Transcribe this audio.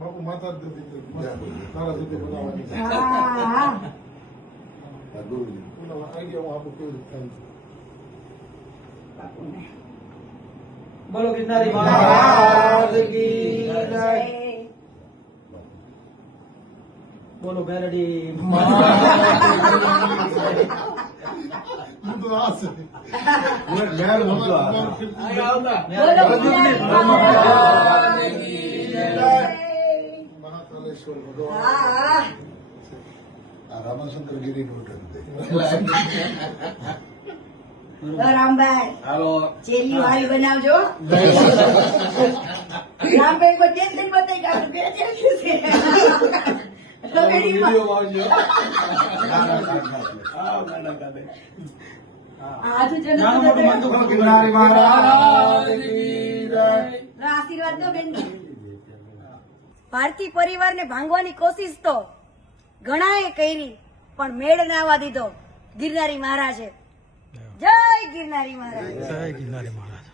બાપુ માતા જ નથી તારા સુધી બનાવવાની આઈડિયા હું આપું કેવી રીતે થાય. બોલો ગિરનારી મહારાજ કી જય. બોલો મેલડી હું તો આ છે મહાકાલેશ્વર ભગવાન રામાશંકર ગીરી રામભાઈ હાલો ચેલી વાળી બનાવજો. રામભાઈ કોઈ ટેન્શન બતાવી કાઢો બે ચેલી છે. ગિરનારી મહારાજ આશીર્વાદ દો બેન. ભારતી પરિવારને ભાંગવાની કોશિશ તો ઘણાએ કરી પણ મેળ ના આવવા દીધો ગિરનારી મહારાજે. જય ગિરનારી મહારાજ. જય ગિરનારી મહારાજ.